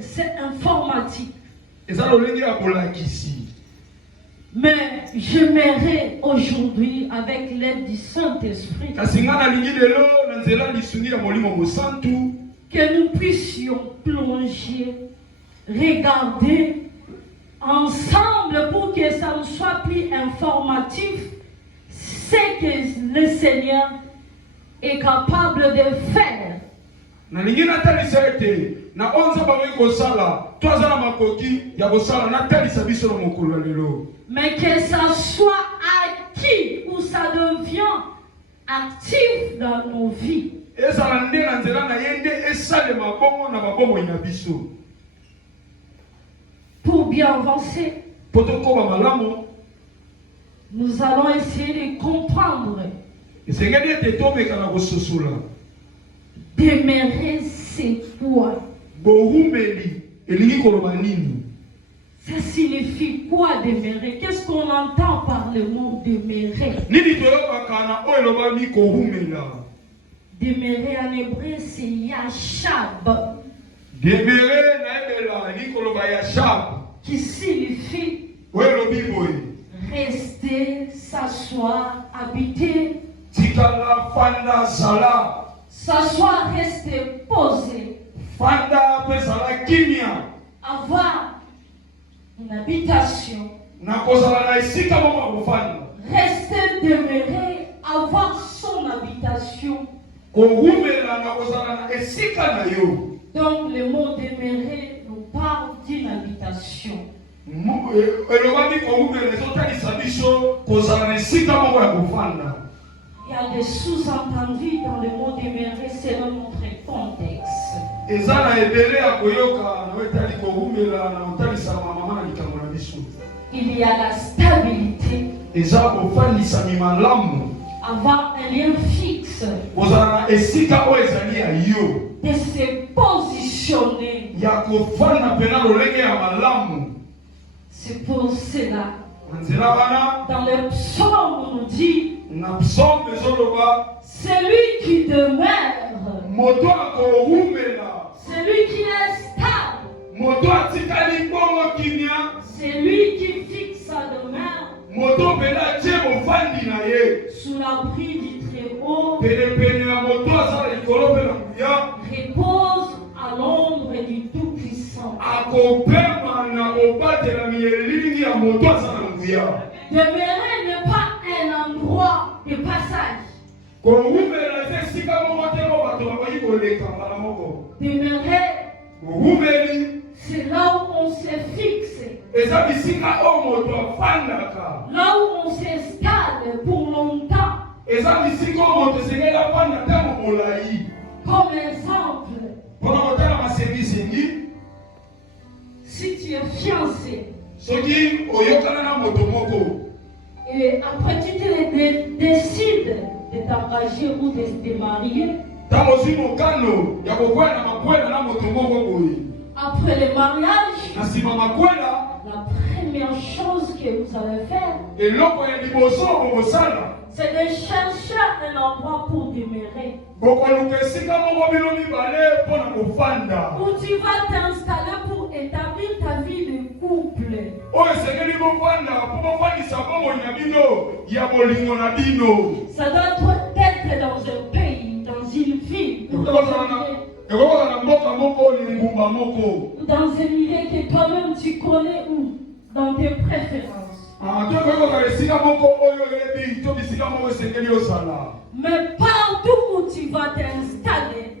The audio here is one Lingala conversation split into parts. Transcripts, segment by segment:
c'est informatique. Et ça, le lingue à ici. Mais j'aimerais aujourd'hui, avec l'aide du Saint-Esprit, que nous puissions plonger, regarder ensemble pour que ça ne soit plus informatif, ce que le Seigneur est capable de faire. Mais que ça soit acquis ou ça devient actif dans nos vies. Pour bien avancer, nous allons essayer de comprendre. Demeurer, c'est quoi? Ça signifie quoi demeurer? Qu'est-ce qu'on entend par le mot demeurer? Demeurer en hébreu, c'est yashab. Qui signifie rester, s'asseoir, habiter. S'asseoir, rester posé. Avoir une habitation. Rester, demeurer, avoir son habitation. Donc le mot demeurer nous parle d'une habitation. Il y a des sous-entendus dans le mot demeurer selon notre contexte. Il y a la stabilité. Avoir un lien fixe. De se positionner. C'est pour cela. Dans le psaume, on nous dit celui qui demeure, celui qui est stable, celui qui fixe sa demeure sous l'abri du Très-Haut, repose à l'ombre du Tout-Puissant. Demeurer n'est pas un endroit de passage. Demeurer, c'est là où on se fixe. Là où on s'installe pour longtemps. Comme exemple, si tu es fiancé et après tu décides de t'engager ou de te marier, après le mariage, la première chose que vous allez faire, c'est de chercher un endroit pour demeurer. Où tu vas t'installer pour établir ta vie de couple. Ça doit être dans un pays, dans une ville. Dans un milieu que toi-même tu connais ou dans tes préférences. Mais partout où tu vas t'installer,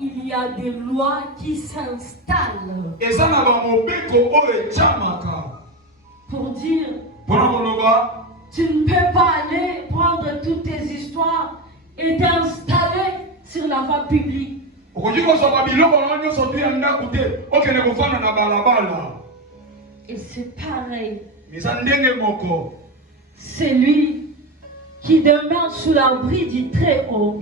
il y a des lois qui s'installent. Pour dire, tu ne peux pas aller prendre toutes tes histoires et t'installer sur la voie publique. Et c'est pareil. Celui qui demeure sous l'abri du Très-Haut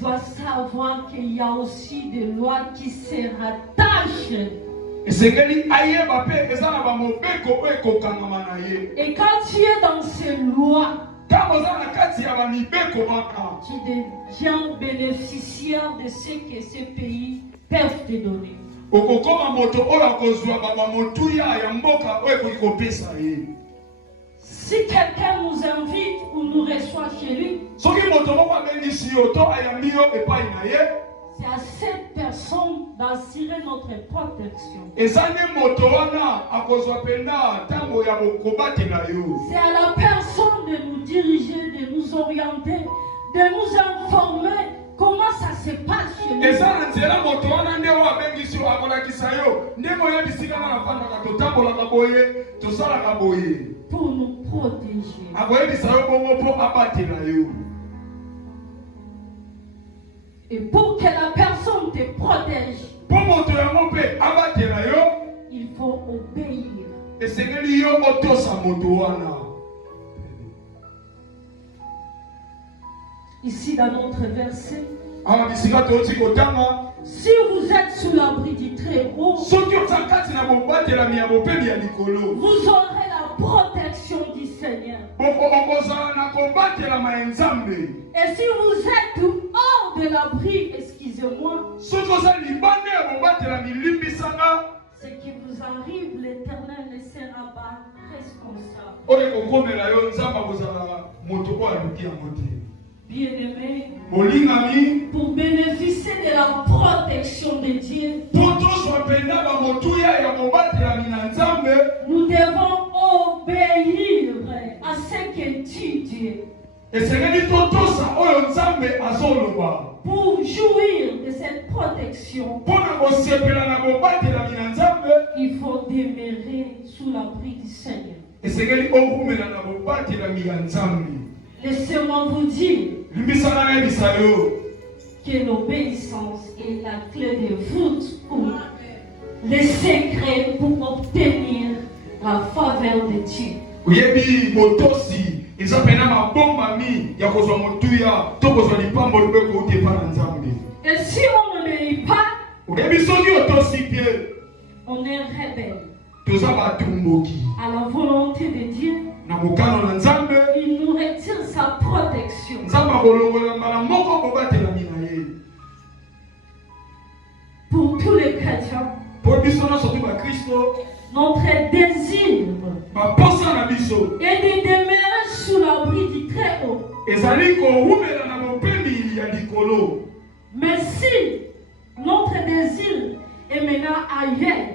doit savoir qu'il y a aussi des lois qui se rattachent. Et quand tu es dans ces lois, Tu deviens bénéficiaire de ce que ces pays peuvent te donner. Si quelqu'un nous invite ou nous reçoit chez lui, c'est à cette personne d'assurer notre protection. C'est à la personne de nous diriger, de nous orienter, de nous informer comment ça se passe chez nous. Pour nous protéger. Et pour que la personne te protège, il faut obéir. Ici dans notre verset, si vous êtes sous l'abri du Très-Haut, vous aurez la protection du Seigneur. Et si vous êtes hors de l'abri, excusez-moi, ce qui vous arrive, l'Éternel ne sera pas responsable. Bien-aimés, pour bénéficier de la protection de Dieu, nous devons obéir à ce que dit Dieu. Pour jouir de cette protection, il faut demeurer sous l'abri du Seigneur. Laissez-moi vous dire que l'obéissance est la clé de voûte ou le secret pour obtenir la faveur de Dieu. Et si on n'obéit pas, on est rebelle à la volonté de Dieu. Il nous retire sa protection. Pour tous les chrétiens, notre désir est de demeurer sous l'abri du Très-Haut. Mais si notre désir est maintenant ailleurs,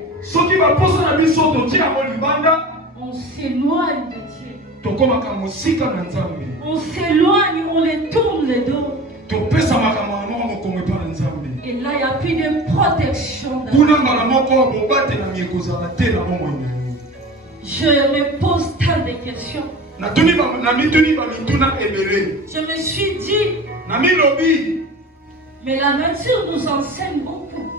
on s'éloigne de Dieu. On s'éloigne, on les tourne le dos. Et là, il n'y a plus de protection. Je me pose tant de questions. Je me suis dit, mais la nature nous enseigne beaucoup.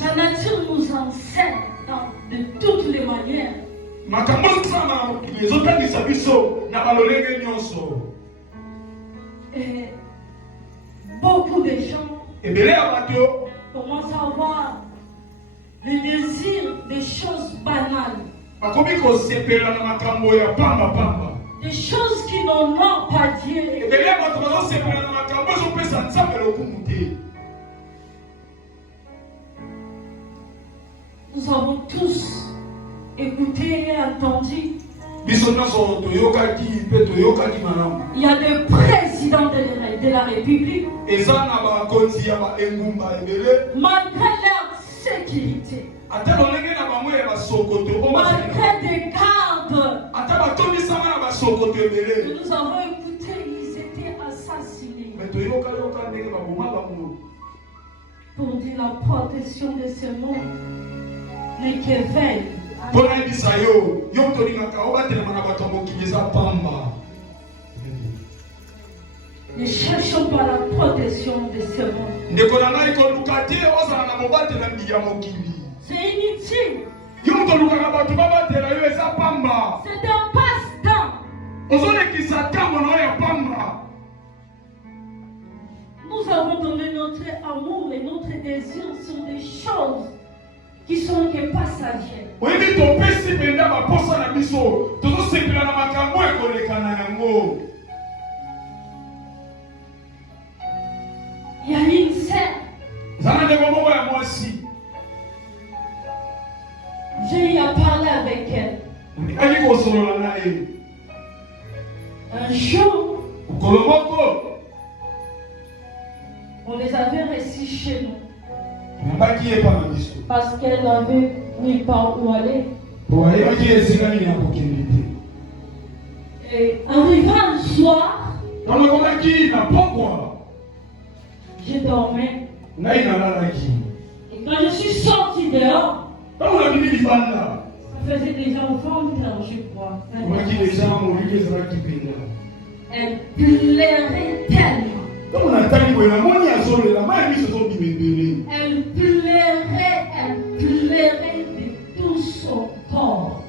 La nature nous enseigne de toutes les manières. Et beaucoup de gens commencent à avoir le désir des choses banales. Des choses qui n'honorent pas Dieu. Nous avons tous écouté et entendu. Il y a des présidents de la République, malgré leur sécurité, malgré des gardes que nous avons écoutés, ils étaient assassinés. Pour dire la protection de ce monde n'est que veille. Ne cherchons pas la protection de ce monde. C'est inutile. C'est un passe-temps. Nous avons donné notre amour et notre désir sur des choses qui sont que passagers. Oui, mais ton père s'est pédé à ma poste à la mission. Tout ça, c'est pédé à ma cambo et qu'on les canango. Il y a une sœur. Ça n'a pas moment à moi aussi. J'ai eu à parler avec elle. Un jour, on les avait reçus chez nous. Parce qu'elle n'avait nulle part où aller. Et arrivant le soir, je dormais. Et quand je suis sortie dehors, ça faisait déjà 20 ans, je crois. Elle pleurait tellement. Elle pleurait de tout son corps.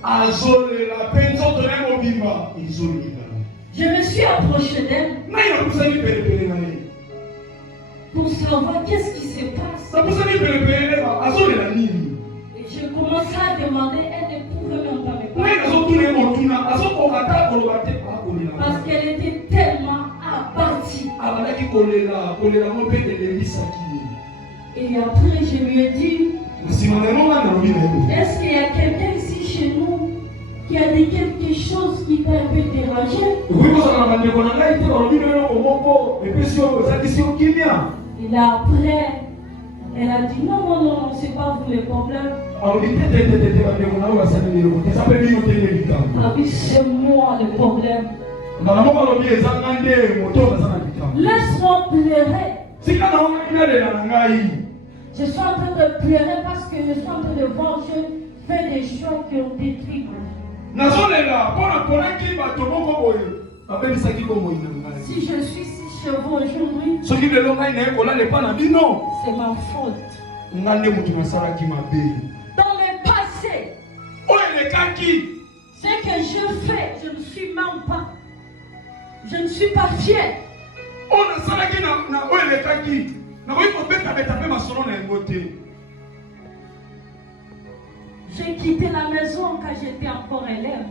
Je me suis approché d'elle pour savoir qu'est-ce qui se passe. Et je commençais à demander, elle ne pouvait même pas me parler. Parce qu'elle était tellement abattue. Et après, je lui ai dit, est-ce qu'il y a quelqu'un ici chez nous qui a dit quelque chose qui t'a un peu dérangé? Et là, après, elle a dit, non, c'est pas vous le problème. Ah oui, c'est moi le problème. Laisse-moi pleurer. Je suis en train de pleurer parce que je suis en train de voir que je fais des choses qui ont détruit. Si je suis si chez vous aujourd'hui, c'est ma faute. Dans le passé, ce que je fais, je ne suis même pas. Je ne suis pas fier. J'ai quitté la maison quand j'étais encore élève.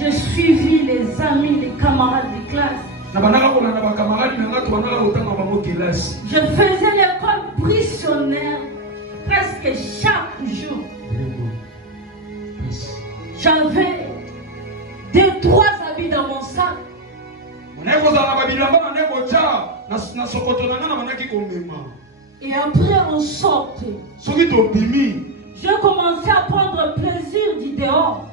J'ai suivi les amis, les camarades de classe. Je faisais l'école buissonnière presque chaque jour. J'avais 2-3 habits dans mon sac. Et après on sortait. Je commençais à prendre plaisir du dehors.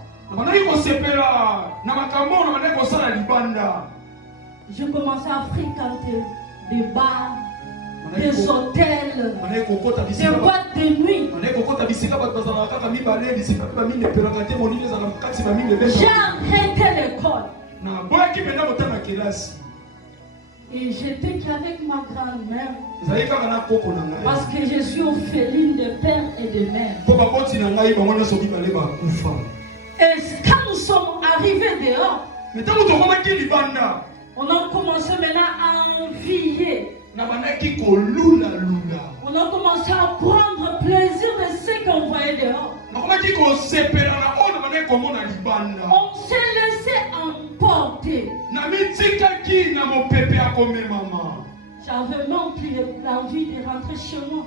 Je commençais à fréquenter des bars, des hôtels, des boîtes de nuit. J'ai arrêté l'école. Et j'étais qu'avec ma grand-mère. Parce que je suis orpheline de père et de mère. Et quand nous sommes arrivés dehors, on a commencé maintenant à envier. On a commencé à prendre plaisir de ce qu'on voyait dehors. On s'est laissé emporter. J'avais même plus l'envie de rentrer chez moi.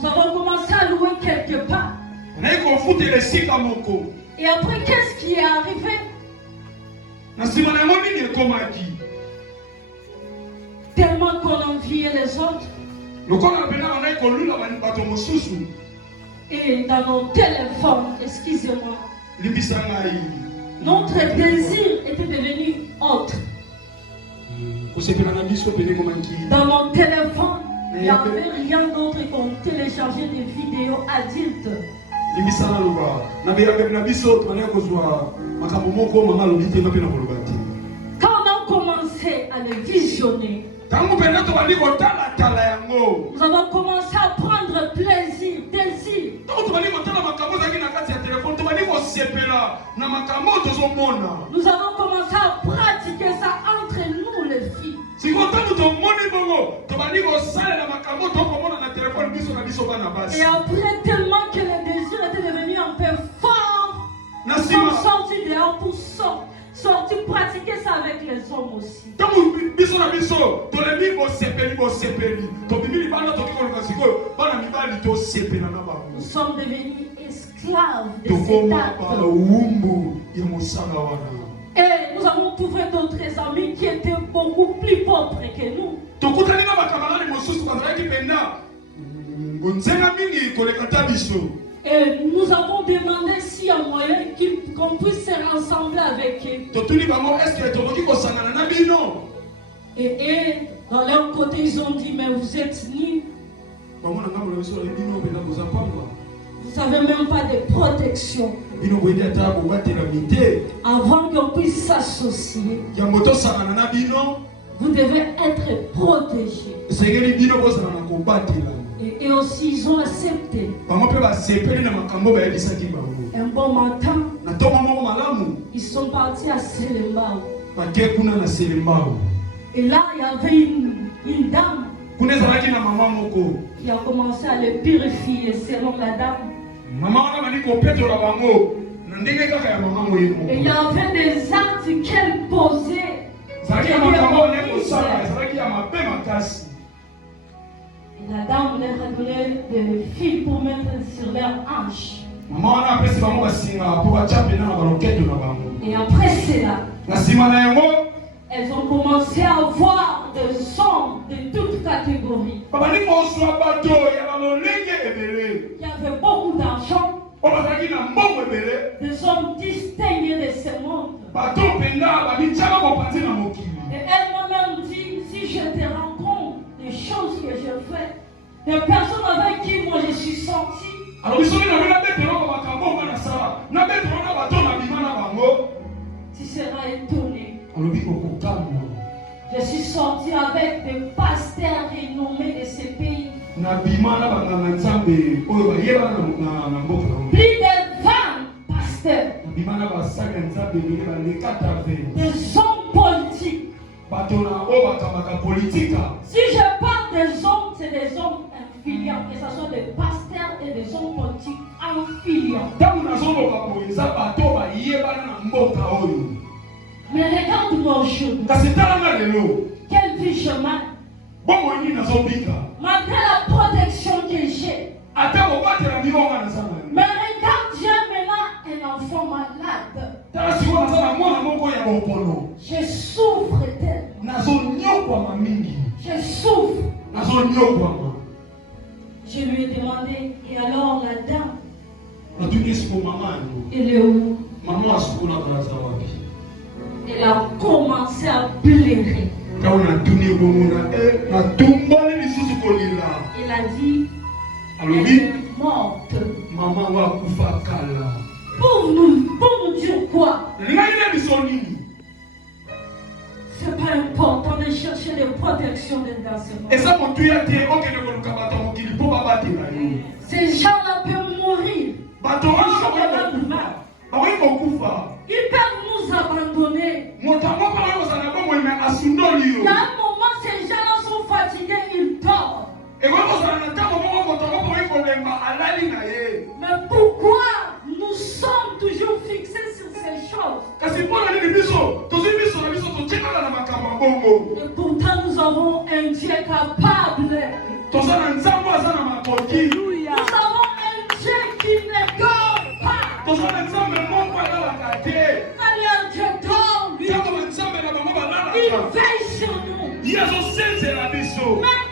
Nous avons commencé à louer quelque part. Et après, qu'est-ce qui est arrivé? Tellement qu'on enviait les autres. Et dans nos téléphones, excusez-moi, notre désir était devenu autre. Dans mon téléphone, il n'y avait rien d'autre qu'on téléchargeait des vidéos adultes. Quand on a commencé à les visionner, nous avons commencé à prendre plaisir, désir. Nous avons commencé à pratiquer ça entre nous les filles. Et après, tellement que le désir était devenu un peu fort, ils sont sortis dehors pour sortir pratiquer ça avec les hommes aussi. Nous sommes devenus esclaves de cet acte. Et nous avons trouvé d'autres amis qui étaient beaucoup plus pauvres que nous. Et nous avons demandé s'il y a moyen qu'on puisse se rassembler avec eux. Et dans leur côté, ils ont dit, mais vous êtes nus. Vous n'avez même pas de protection. Avant qu'on puisse s'associer, vous devez être protégés. Et aussi, ils ont accepté. Un bon matin, ils sont partis à Selembao. Et là, il y avait une dame qui a commencé à les purifier selon la dame. Et il y avait des actes qu'elle posait. Et la dame leur a donné des fils pour mettre sur leurs hanches. Et après cela, elles ont commencé à voir des hommes de toutes catégories. Qui avaient beaucoup d'argent. Des hommes distingués de ce monde. Et elle m'a même dit, si je te rencontre des choses que je fais, des personnes avec qui moi je suis sorti, tu seras étonné. Je suis sorti avec des pasteurs renommés de ce pays. Plus de 20 pasteurs. Des hommes politiques. Si je parle des hommes, c'est des hommes infiliants. Que ce soit des pasteurs et des hommes politiques infiliants. Mais regarde-moi aujourd'hui. Quelle vie je mène. Malgré la protection que j'ai. Mais regarde, j'ai maintenant un enfant malade. Je souffre tellement. Je souffre. Je lui ai demandé, et alors la dame, elle est où? Elle a commencé à pleurer. Elle a dit, elle est morte. Pour nous dire quoi? C'est pas important de chercher des protections dans ce monde. Ces gens-là peuvent mourir. Ils peuvent nous abandonner. Il y a un moment, ces gens-là sont fatigués, ils dorment. Mais pourquoi nous sommes toujours fixés sur ces choses? Et pourtant nous avons un Dieu capable. Nous avons un Dieu qui ne dort pas. Alors Dieu dort, lui. Il veille sur nous. Même